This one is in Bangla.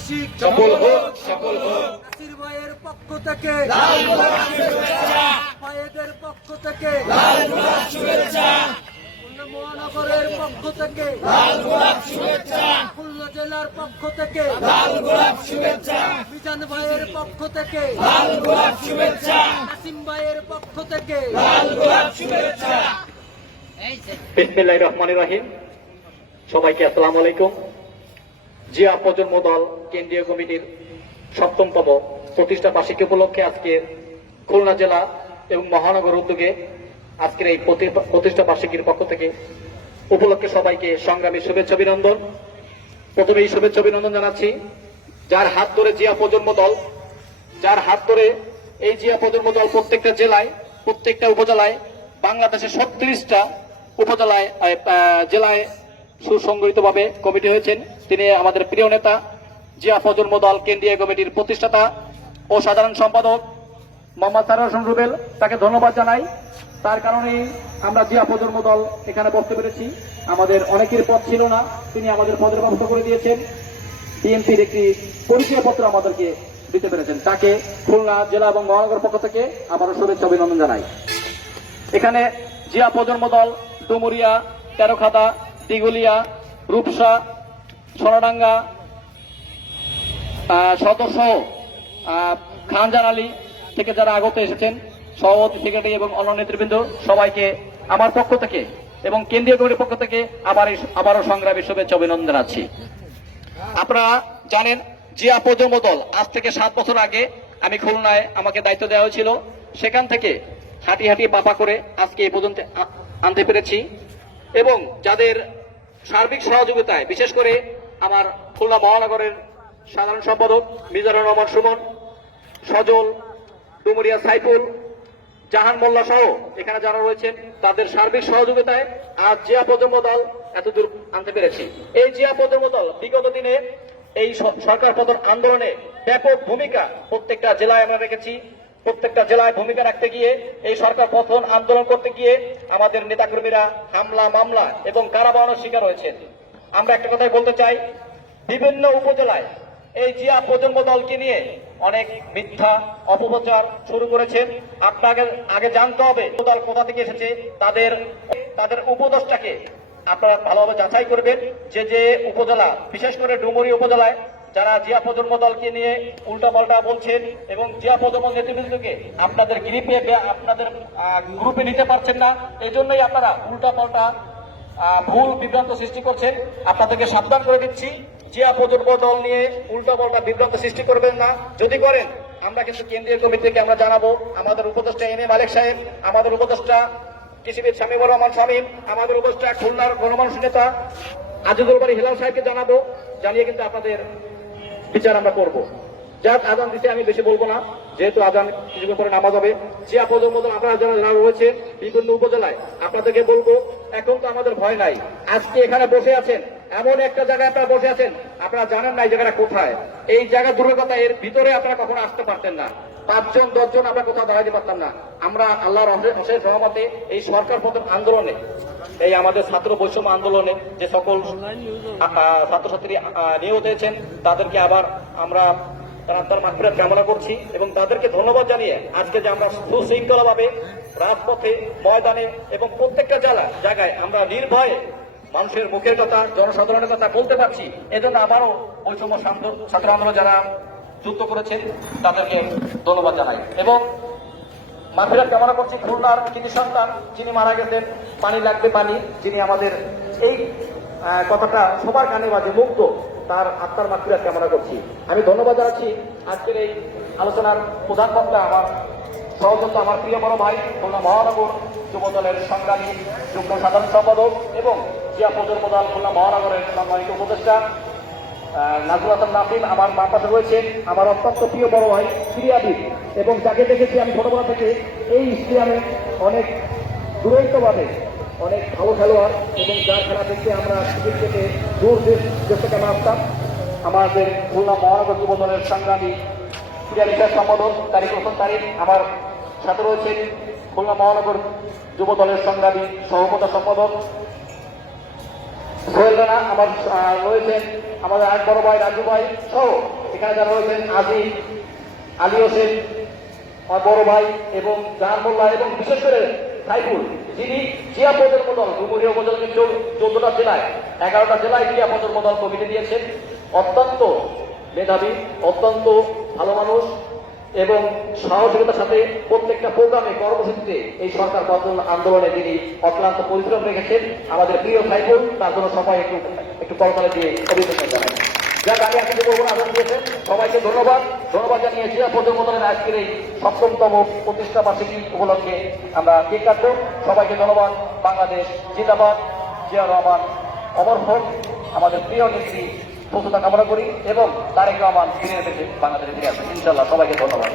সফল হোক সফল হোক। নাসির ভাইয়ের পক্ষ থেকে ভাইয়েদের পক্ষ থেকে মহানগরের পক্ষ থেকে খুলনা জেলার পক্ষ থেকে মিজান ভাইয়ের পক্ষ থেকে নাসিম ভাইয়ের পক্ষ থেকে বিসমিল্লাহ রহমান রহিম। সবাইকে আসসালামু আলাইকুম। জিয়া প্রজন্ম দল কেন্দ্রীয় কমিটির সপ্তমতম প্রতিষ্ঠা বার্ষিকী উপলক্ষে আজকে খুলনা জেলা এবং মহানগর উদ্যোগে আজকের এই প্রতি- প্রতিষ্ঠা বার্ষিকীর পক্ষ থেকে উপলক্ষে সবাইকে সংগ্রামী শুভেচ্ছা অভিনন্দন। প্রথমে এই শুভেচ্ছা অভিনন্দন জানাচ্ছি। যার হাত ধরে জিয়া প্রজন্ম দল, যার হাত ধরে এই জিয়া প্রজন্ম দল প্রত্যেকটা জেলায়, প্রত্যেকটা উপজেলায় বাংলাদেশের ছত্রিশটা উপজেলায় জেলায় সুসংগঠিতভাবে কমিটি হয়েছেন। তিনি আমাদের প্রিয় নেতা জিয়া প্রজন্ম দল কেন্দ্রীয় কমিটির প্রতিষ্ঠাতা ও সাধারণ সম্পাদক মোহাম্মদ সারোয়ার হোসেন রুবেল, তাকে ধন্যবাদ জানাই। তার কারণেই আমরা জিয়া প্রজন্ম দল এখানে বসতে পেরেছি। আমাদের অনেকের পদ ছিল না, তিনি আমাদের পদের ব্যবস্থা করে দিয়েছেন। বিএনপির একটি পরিচয়পত্র আমাদেরকে দিতে পেরেছেন। তাকে খুলনা জেলা এবং মহানগর পক্ষ থেকে আবারও শুভেচ্ছা, অভিনন্দন জানাই। এখানে জিয়া প্রজন্ম দল ডুমুরিয়া, তেরোখাদা দিগুলিয়া রূপসা সোনাডাঙ্গা সদস্য খানজান আলী থেকে যারা আগত এসেছেন, সভাপতি, সেক্রেটারি এবং অন্য নেতৃবৃন্দ, সবাইকে আমার পক্ষ থেকে এবং কেন্দ্রীয় কমিটির পক্ষ থেকে আবার আবারও সংগ্রামী শুভেচ্ছা, অভিনন্দন জানাচ্ছি। আপনারা জানেন, জিয়া প্রজন্ম দল, আজ থেকে সাত বছর আগে আমি খুলনায় আমাকে দায়িত্ব দেওয়া হয়েছিল। সেখান থেকে হাঁটি হাঁটি পাপা করে আজকে এই পর্যন্ত আনতে পেরেছি। এবং যাদের সার্বিক সহযোগিতায়, বিশেষ করে আমার খুলনা মহানগরের সাধারণ সম্পাদক মিজানুর রহমান সুমন, সজল, ডুমুরিয়া সাইফুল, জাহান মোল্লা সহ এখানে যারা রয়েছেন, তাদের সার্বিক সহযোগিতায় আজ জিয়া প্রজন্ম দল এতদূর আনতে পেরেছি। এই জিয়া প্রজন্ম দল বিগত দিনে এই সরকার পতন আন্দোলনে ব্যাপক ভূমিকা প্রত্যেকটা জেলায় আমরা রেখেছি। প্রত্যেকটা জেলায় ভূমিকা রাখতে গিয়ে, এই সরকার পতন আন্দোলন করতে গিয়ে আমাদের নেতাকর্মীরা হামলা, মামলা এবং কারাবাহনের শিকার হয়েছেন। আমরা একটা কথাই বলতে চাই, বিভিন্ন উপজেলায় এই জিয়া প্রজন্ম দলকে নিয়ে অনেক মিথ্যা অপপ্রচার শুরু করেছেন। আপনাকে আগে জানতে হবে দল কোথা থেকে এসেছে, তাদের তাদের উপদেশটাকে আপনারা ভালোভাবে যাচাই করবেন। যে যে উপজেলা, বিশেষ করে ডুমুরি উপজেলায় যারা জিয়া প্রজন্ম দলকে নিয়ে উল্টাপাল্টা বলছেন এবং জিয়া প্রজন্ম নেতৃবৃন্দকে আপনাদের গ্রিপে আপনাদের গ্রুপে নিতে পারছেন না, এই জন্যই আপনারা উল্টাপাল্টা ভুল বিভ্রান্ত সৃষ্টি করছেন আপনাদেরকে সাবধান করে দিচ্ছি। জিয়া প্রজন্ম দল নিয়ে উল্টো পাল্টা বিভ্রান্ত সৃষ্টি করবেন না। যদি করেন, আমরা কিন্তু কেন্দ্রীয় কমিটিকে আমরা জানাব। আমাদের উপদেষ্টা এম এ মালিক সাহেব, আমাদের উপদেষ্টা কৃষিবিদ শামীমুর রহমান শামীম আমাদের উপদেষ্টা খুলনার গণমানুষ নেতা আজিজুল বাড়ি হিলাল সাহেবকে জানাব। জানিয়ে কিন্তু আপনাদের বিচার আমরা করব। যাক, আজান দিতে আমি বেশি বলব না। যেহেতু আজান কিছুক্ষণ পরে নামাজ হবে। যে আপদের মতন আপনারা যারা যারা রয়েছে বিভিন্ন উপজেলায়, আপনাদেরকে বলব, এখন তো আমাদের ভয় নাই। আজকে এখানে বসে আছেন, এমন একটা জায়গায় আপনারা বসে আছেন, আপনারা জানেন না এই জায়গাটা কোথায়। এই জায়গা দূরের কথা, এর ভিতরে আপনারা কখনো আসতে পারতেন না। পাঁচজন, দশজন আমরা কোথাও দাঁড়াতে পারতাম না। আমরা আল্লাহ অশেষ সহমতে এই সরকার পতন আন্দোলনে, এই আমাদের ছাত্র বৈষম্য আন্দোলনে যে সকল ছাত্রছাত্রী নিহত হয়েছেন, তাদেরকে আবার আমরা তারা মাফিরাত কামনা করছি এবং তাদেরকে ধন্যবাদ জানিয়ে আজকে যে আমরা সুশৃঙ্খলা ভাবে রাজপথে, ময়দানে এবং প্রত্যেকটা জেলা, জায়গায় আমরা নির্ভয়ে মানুষের মুখের কথা, জনসাধারণের কথা বলতে পারছি। এজন্য আমারও বৈষম্য ছাত্র আন্দোলন যারা যুক্ত করেছেন, তাদেরকে ধন্যবাদ জানাই। এবং মাফিরাত কামনা করছি খুলনার কৃতি সন্তান, যিনি মারা গেছেন, পানি লাগবে পানি, যিনি আমাদের এই কথাটা সবার কানে বাজে, মুগ্ধ। তার আত্মার মাফিরাত কামনা করছি। আমি ধন্যবাদ জানাচ্ছি আজকের এই আলোচনার প্রধান বক্তা আমার সহযোগিতা আমার প্রিয় বড় ভাই খুলনা মহানগর যুব দলের সংগ্রামী যুগ্ম সাধারণ সম্পাদক এবং জিয়া প্রজন্ম দল খুলনা মহানগরের সম্মানিত উপদেষ্টা আহ, নাজরুল হাসান নাফিম আমার মা পাশে রয়েছে আমার অত্যন্ত প্রিয় বড় ভাই ক্রীড়াবিদ এবং যাকে দেখেছি আমি ছোটবেলা থেকে এই স্টেডিয়ামে অনেক দূরত্বভাবে অনেক ভালো খেলোয়াড় এবং যার খেলা দেখতে আমরা সুযোগ থেকে দূর দেশ থেকে আসতাম আমাদের খুলনা মহানগর যুব দলের সংগ্রামী ক্রীড়া বিষয়ক সম্পাদক তারিক হোসেন তারিক, আমার সাথে রয়েছেন খুলনা মহানগর যুব দলের সংগ্রামী সহমতা সম্পাদক সোহেল আমার রয়েছেন আমাদের এক বড় ভাই রাজু ভাই সহ এখানে যারা রয়েছেন আজি আলী হোসেন, আমার বড় ভাই এবং জাহান মোল্লা এবং বিশেষ করে সাইফুল, যিনি জিয়া পদের মদল ডুমুরিয়া উপজেলাকে চোদ্দটা জেলায়, এগারোটা জেলায় জিয়া পদের মদল কমিটি দিয়েছেন। অত্যন্ত মেধাবী, অত্যন্ত ভালো মানুষ এবং সাহসিকতার সাথে প্রত্যেকটা প্রোগ্রামে কর্মসূচিতে এই সরকার বদল আন্দোলনে তিনি অক্লান্ত পরিশ্রম রেখেছেন। আমাদের প্রিয় সাইফুল, তার জন্য সবাই একটু একটু করতালে দিয়ে অভিনন্দন জানাই। যাক, আমি আপনাকে বলব আদান দিয়েছেন। সবাইকে ধন্যবাদ। ধন্যবাদ জানিয়ে জিয়া মতনের আজকের এই সপ্তমতম প্রতিষ্ঠা বার্ষিকী উপলক্ষে আমরা কেক কাটব। সবাইকে ধন্যবাদ। বাংলাদেশ জিন্দাবাদ। জিয়া রহমান অমর হোক। আমাদের প্রিয় নেত্রী সুস্থতা কামনা করি এবং তারেক রহমান ফিরে এসেছে বাংলাদেশে ফিরে আসবে ইনশাল্লাহ সবাইকে ধন্যবাদ।